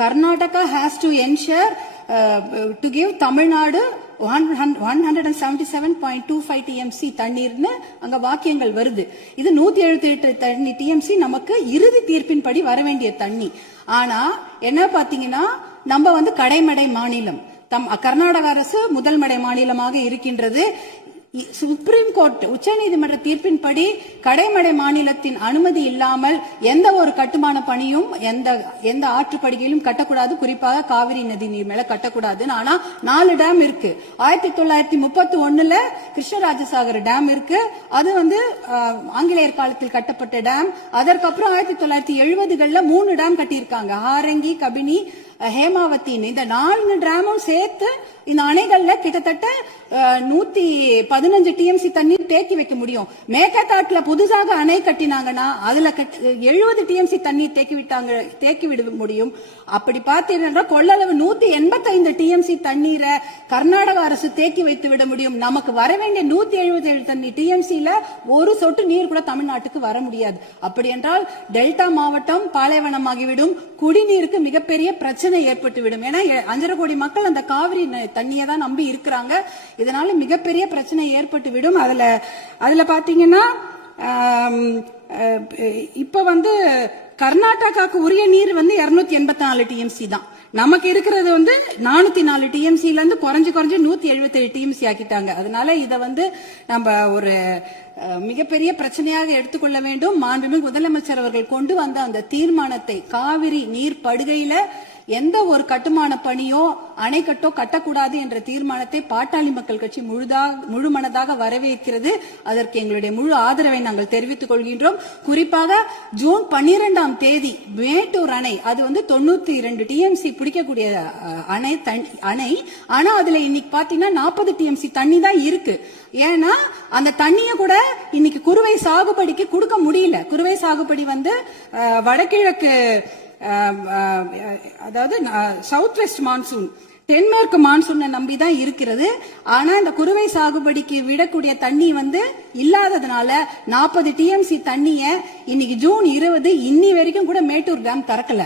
Karnataka has to ensure to give Tamil Nadu 177.25 TMC தண்ணீர்னு அங்க வாக்கியங்கள் வருது. இது 178 TMC நமக்கு இறுதி தீர்ப்பின்படி வர வேண்டிய தண்ணி. ஆனா என்ன பாத்தீங்கன்னா நம்ம கடைமடை மாநிலம், கர்நாடக அரசு முதல் மடை மாநிலமாக இருக்கின்றது. சுப்ரீம் கோர்ட் உச்சநீதிமன்ற தீர்ப்பின்படி கடைமடை மாநிலத்தின் அனுமதி இல்லாமல் எந்த ஒரு கட்டுமான பணியும் எந்த ஆற்றுப்படுகையிலும் கட்டக்கூடாது. குறிப்பாக காவிரி நதி நீர் மேல கட்டக்கூடாது. ஆனா 4 டேம் இருக்கு. 1931 கிருஷ்ணராஜசாகர் டேம் இருக்கு. அது ஆங்கிலேயர் காலத்தில் கட்டப்பட்ட டேம். அதற்கப்புறம் 1970களில் 3 டேம் கட்டியிருக்காங்க. ஹாரங்கி, கபினி, ஹேமாவத்தின்னு. இந்த 4 டேமும் சேர்த்து இந்த அணைகள்ல கிட்டத்தட்ட 115 TMC தண்ணீர் தேக்கி வைக்க முடியும். மேகதாட்டுல புதுசாக அணை கட்டினாங்கன்னா அதுல 70 TMC தண்ணீர் தேக்கி விட முடியும். அப்படி பார்த்தீங்கன்னா கொள்ளளவு 185 TMC தண்ணீரை கர்நாடக அரசு தேக்கி வைத்து விட முடியும். நமக்கு வர வேண்டிய 177 TMCல ஒரு சொட்டு நீர் கூட தமிழ்நாட்டுக்கு வர முடியாது. அப்படி என்றால் டெல்டா மாவட்டம் பாலைவனமாகிவிடும். குடிநீருக்கு மிகப்பெரிய பிரச்சனை ஏற்பட்டுவிடும். ஏன்னா 5.5 கோடி மக்கள் அந்த காவிரி தண்ணியை தான் நம்பி இருக்கிறாங்க. இதனால மிகப்பெரிய பிரச்சனை ஏற்பட்டுவிடும். அதுல பாத்தீங்கன்னா இப்ப கர்நாடகாவுக்கு உரிய நீர் 284 TMC தான். நமக்கு இருக்கிறது 404 TMCல இருந்து குறைஞ்சு 177 TMC ஆக்கிட்டாங்க. அதனால இத நம்ம ஒரு மிகப்பெரிய பிரச்சனையாக எடுத்துக்கொள்ள வேண்டும். மாண்புமிகு முதலமைச்சர் அவர்கள் கொண்டு வந்த அந்த தீர்மானத்தை, காவிரி நீர் படுகையில எந்த ஒரு கட்டுமான பணியோ அணைக்கட்டோ கட்டக்கூடாது என்ற தீர்மானத்தை பாட்டாளி மக்கள் கட்சி முழு மனதாக வரவேற்கிறது. அதற்கு எங்களுடைய முழு ஆதரவை நாங்கள் தெரிவித்துக் கொள்கின்றோம். குறிப்பாக ஜூன் 12ஆம் தேதி மேட்டூர் அணை, அது 92 TMC பிடிக்கக்கூடிய அணை. ஆனா அதுல இன்னைக்கு பாத்தீங்கன்னா 40 TMC தண்ணி தான் இருக்கு. ஏன்னா அந்த தண்ணிய கூட இன்னைக்கு குறுவை சாகுபடிக்கு கொடுக்க முடியல. குறுவை சாகுபடி வடகிழக்கு, அதாவது சவுத் வெஸ்ட் மான்சூன், தென்மேற்கு மான்சூனை நம்பிதான் இருக்கிறது. ஆனா இந்த குறுவை சாகுபடிக்கு விடக்கூடிய தண்ணி இல்லாததுனால 40 TMC தண்ணிய இன்னைக்கு ஜூன் 20 இன்னி வரைக்கும் கூட மேட்டூர் டேம் திறக்கல.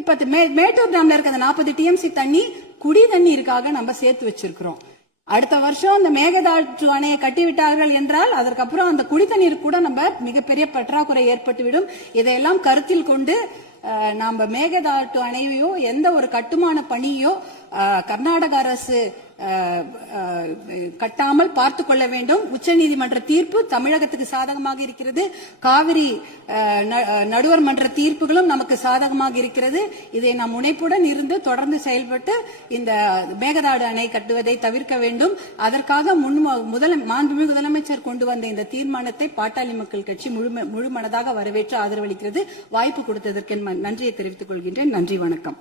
இப்ப மேட்டூர் டேம்ல இருக்க 40 TMC தண்ணி குடி தண்ணீருக்காக நம்ம சேர்த்து வச்சிருக்கிறோம். அடுத்த வருஷம் அந்த மேகதாட்டு அணையை கட்டிவிட்டார்கள் என்றால் அதற்கப்புறம் அந்த குடித்தண்ணீர் கூட நம்ம மிகப்பெரிய பற்றாக்குறை ஏற்பட்டுவிடும். இதையெல்லாம் கருத்தில் கொண்டு நாம மேகதாட்டு அணையோ எந்த ஒரு கட்டுமான பணியோ கர்நாடக அரசு கட்டாமல் பார்த்து கொள்ள வேண்டும். உச்சநீதிமன்ற தீர்ப்பு தமிழகத்துக்கு சாதகமாக இருக்கிறது. காவிரி நடுவர் மன்ற தீர்ப்புகளும் நமக்கு சாதகமாக இருக்கிறது. இதை நாம் முனைப்புடன் இருந்து தொடர்ந்து செயல்பட்டு இந்த மேகதாடு அணை கட்டுவதை தவிர்க்க வேண்டும். அதற்காக மாண்புமிகு முதலமைச்சர் கொண்டு வந்த இந்த தீர்மானத்தை பாட்டாளி மக்கள் கட்சி முழு மனதாக வரவேற்று ஆதரவளிக்கிறது. வாய்ப்பு கொடுத்ததற்கு நன்றியை தெரிவித்துக் கொள்கின்றேன். நன்றி, வணக்கம்.